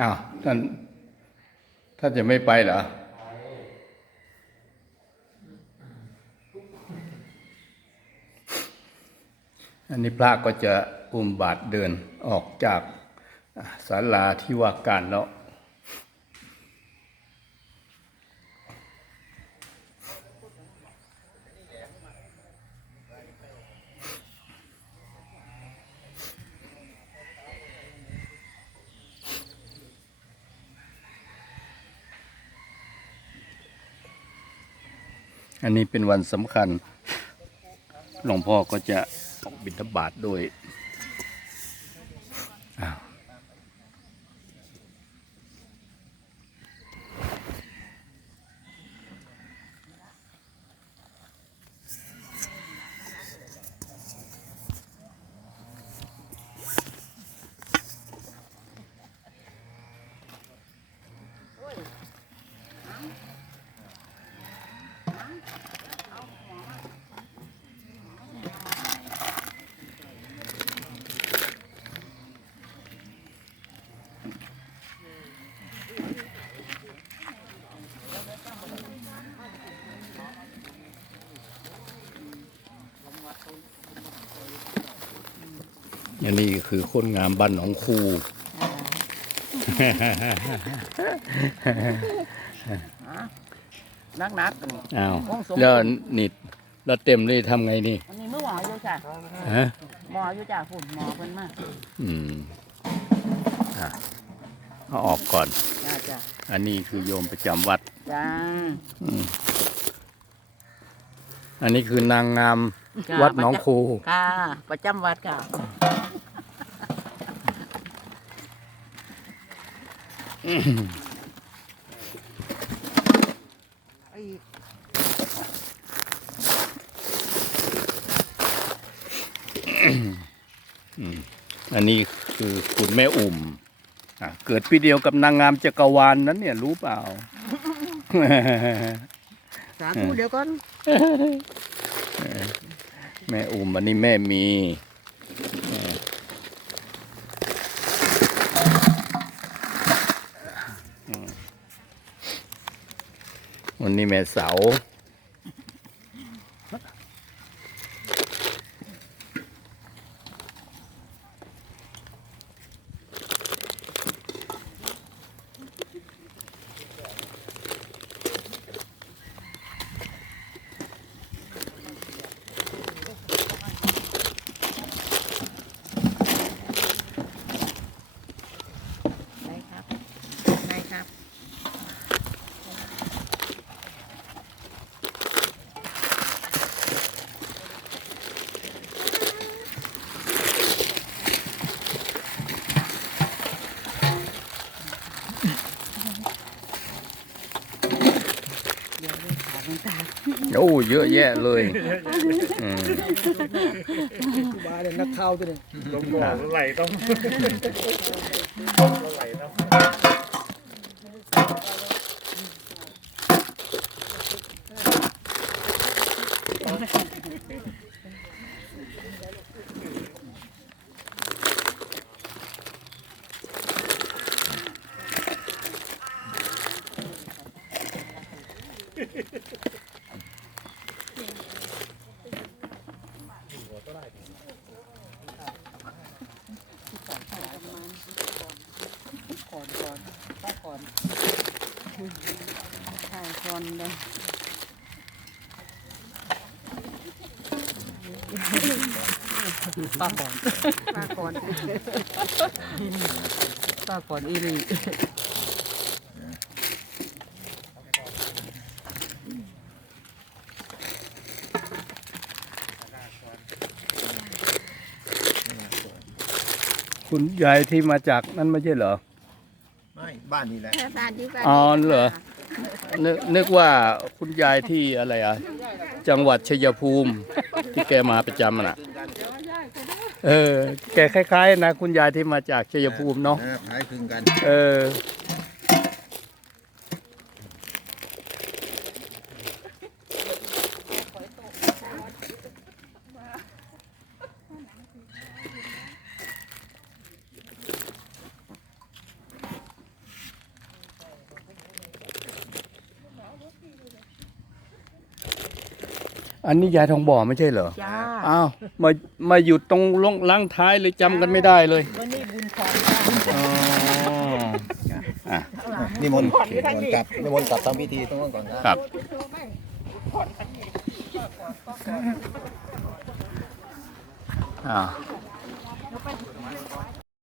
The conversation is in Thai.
อ้าวท่านท่านจะไม่ไปเหรออันนี้พระก็จะอุ้มบาทเดินออกจากศาลาที่ว่าการแล้ว อันนี้เป็นวันสำคัญ หลวงพ่อก็จะออกบิณฑบาตด้วย อันนี้คือคนงามบ้านหนองคูนักนักๆอันนี้อ้าววงสมบูรณ์แล้วนิดแล้วเต็มนี่ทำไงนี่อันนี้มือหมออยู่จ้ะฮะหมออยู่จ้ะฝุ่นหมอเพิ่นมากอืมอะเอาออกก่อนจ้าจ้ะอันนี้คือโยมประจำวัดจ้าอืมอันนี้คือนางงามจ้ะวัดหนองคูค่ะประจำวัดค่ะ อันนี้คือคุณแม่อุ่มอะเกิดปีเดียวกับนางงามจักรวาลนั้นเนี่ยรู้เปล่า สาธุเดี๋ยวก่อน แม่อุ่มอันนี้แม่มีเอ่ออืม วันนี้แม่เสา เดี๋ยวเลยขาดมันตาโอ้เยอะแยะเลยอืมบ้าเนี่ยนักข่าวตัวนี้ลงบ่อไหลต้อง อนก่อนป้าก่อนถ่ายก่อนเลยป้าก่อนป้าก่อนป้าก่อนอีนี่คุณยายที่มาจากนั่นไม่ใช่เหรอ บ้านนี่แหละอ๋อเหรอ นึกนึกว่าคุณยายที่อะไรอะ จังหวัดชัยภูมิ ที่แกมาประจำน่ะ เออ แกคล้ายๆนะคุณยายที่มาจากชัยภูมิเนาะออขายคลึงกัน เออ อันนี้ยายทองบ่อไม่ใช่เหรอจ้าอ้าวมามาหยุดตรงลงล่างท้ายเลยจำกันไม่ได้เลยวันนี้บุญพรจ้าอ๋ออะ นิมนต์นิมนต์กลับนิมนต์กลับทำพิธีตรงนั้นก่อนนะครับ อ่า